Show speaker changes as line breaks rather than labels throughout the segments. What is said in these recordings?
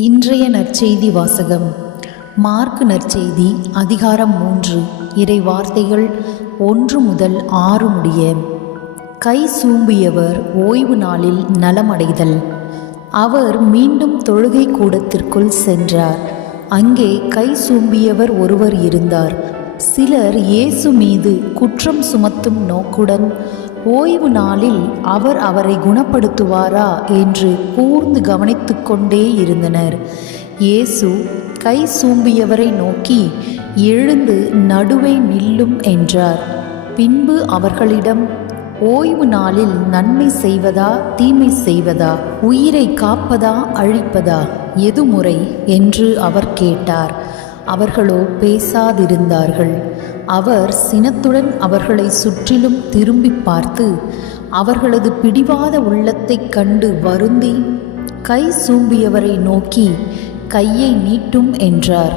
இன்றைய நற்செய்தி வாசகம். மார்க் நற்செய்தி அதிகாரம் மூன்று. இறை வார்த்தைகள் ஒன்று முதல் ஆறு முடிய. கை சூம்பியவர் ஓய்வு நாளில் நலமடைதல். அவர் மீண்டும் தொழுகை கூடத்திற்குள் சென்றார். அங்கே கை சூம்பியவர் ஒருவர் இருந்தார். சிலர் இயேசு மீது குற்றம் சுமத்தும் நோக்குடன் ஓய்வு நாளில் அவர் அவரை குணப்படுத்துவாரா என்று கூர்ந்து கவனித்து கொண்டே இருந்தனர். இயேசு கை சூம்பியவரை நோக்கி எழுந்து நடுவே நில்லும் என்றார். பின்பு அவர்களிடம் ஓய்வு நாளில் நன்மை செய்வதா தீமை செய்வதா உயிரை காப்பதா அழிப்பதா எது முறை என்று அவர் கேட்டார். அவர்களோ பேசாதிருந்தார்கள். அவர் சினத்துடன் அவர்களை சுற்றிலும் திரும்பி பார்த்து அவர்களது பிடிவாத உள்ளத்தைக் கண்டு வருந்தி கை சூம்பியவரை நோக்கி கையை நீட்டும் என்றார்.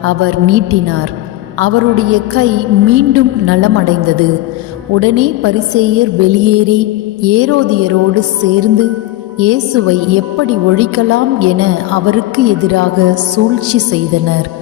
அவர் நீட்டினார். அவருடைய கை மீண்டும் நலமடைந்தது. உடனே பரிசேயர் வெளியேறி ஏரோதியரோடு சேர்ந்து இயேசுவை எப்படி ஒழிக்கலாம் என அவருக்கு எதிராக சூழ்ச்சி செய்தனர்.